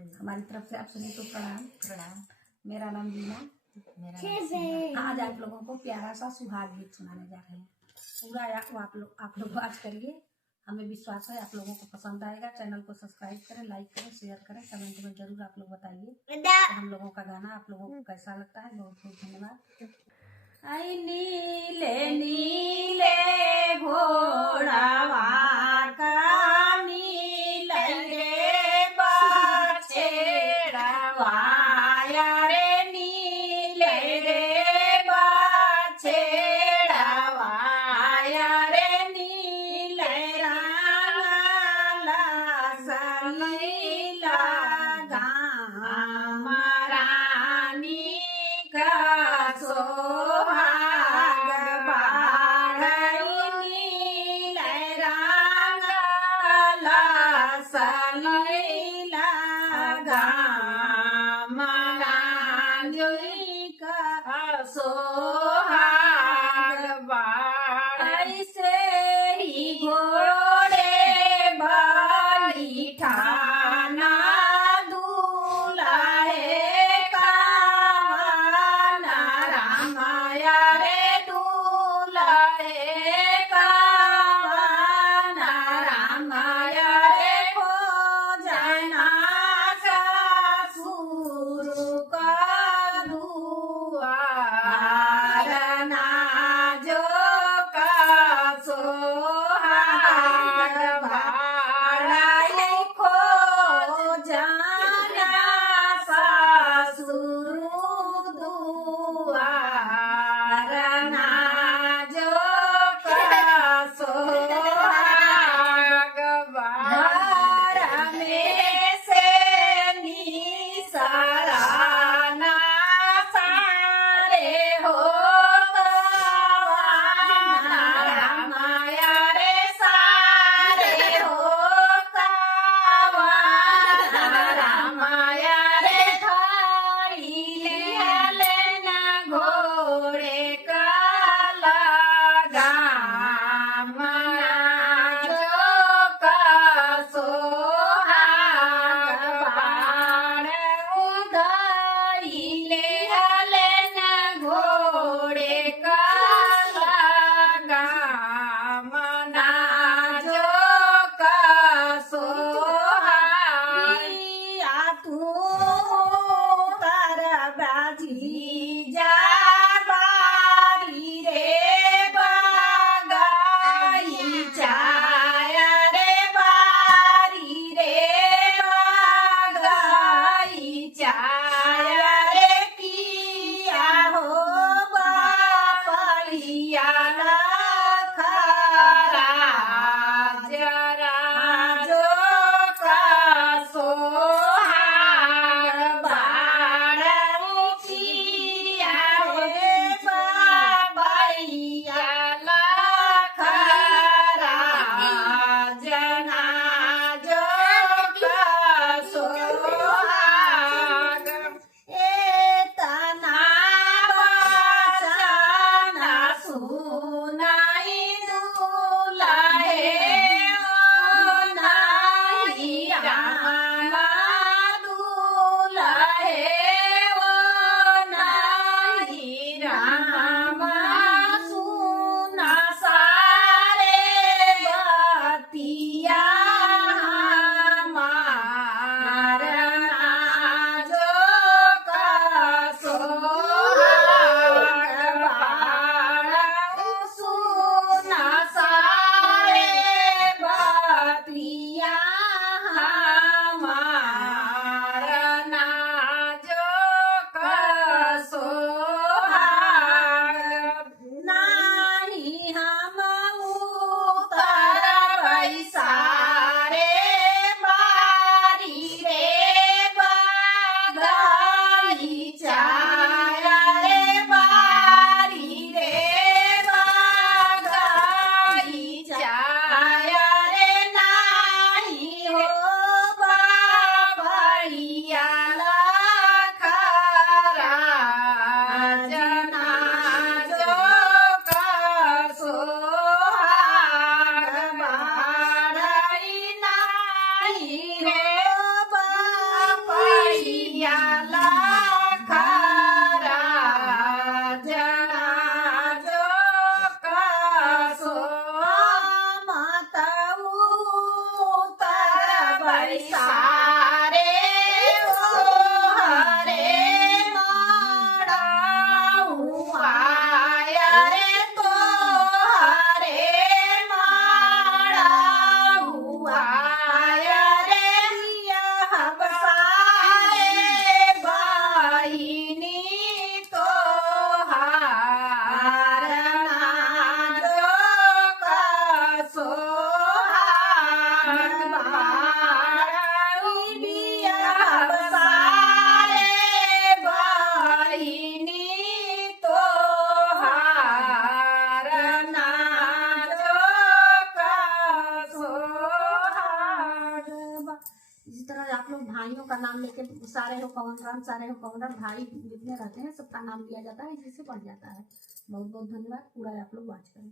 हमारी तरफ से आप सभी को प्रणाम। प्रणाम। मेरा नाम लीना। आज आप लोगों को प्यारा सा सुहाग गीत सुनाने जा रहे हैं। पूरा आप लोग आज करिए। हमें विश्वास है आप लोगों को पसंद आएगा। चैनल को सब्सक्राइब करें, लाइक करें, शेयर करें, कमेंट में जरूर आप लोग बताइए तो हम लोगों का गाना आप लोगों को कैसा लगता है। बहुत बहुत धन्यवाद। आई नीले नीले घोड़ावा का नीले रे बाछेड़ावा रे नीले रे बाछेड़ावा रे नीले राला सलीला गाम रानी का ऐसे ही घोड़े बलिठाना दूल्हे कावाना रामाया रे दूल्हे कावाना रामाया रे खोजना ससुर का दुआर ना जो का सोहाग भाड़ा खोजना ससुर दुआर ना जो का सोहाग घर में से निसराना सारे हो कावाना रामाया रे सारे हो कावाना रामाया रे थारी लेना घोड़े का लगाम जो का सोहाग बाण उदाई लेना घोड़े का लगाम जो का सोहागिया तू तर बाजी जा बारी रे बागाई छाया रे बारी रे बागाई छाया रे किया हो बापलिया खरा जरा जो का सोहाग बाण किया रे बाबैया खरा जना जो का सोहाग एतना वचन सुनाई दुलाहे ओ नाही रामा दुलाहे ओ नाही रामा सुना सारे बतिया मारना जो का सोहाग बाड़ा सुना सारे बतिया मारना जो का सोहाग नाही हम उतर सारे बारी रे बागाई छाया रे बारी रे बागाई छाया रे नाही हो बापलिया खरा जना जो का सोहाग बाड़ा नाही हो बापा बिया लाखरा जना जो कसो माताऊ तर बैसारे ओ हरे माड़ाऊ आया रे तो हरे माड़ाऊ आया रे यह बसारे बहिनी तो हारना जो कसो हारबाई बिया बसारे बहिनी तो हारना जो कसो हारबा। इसी तरह आप लोग भाइयों का नाम लेके सारे हो कौन राम सारे हो कौन राम भाई जितने रहते हैं सबका नाम लिया जाता है, इसी से बढ़ जाता है। बहुत बहुत धन्यवाद। पूरा आप लोग वॉच करें।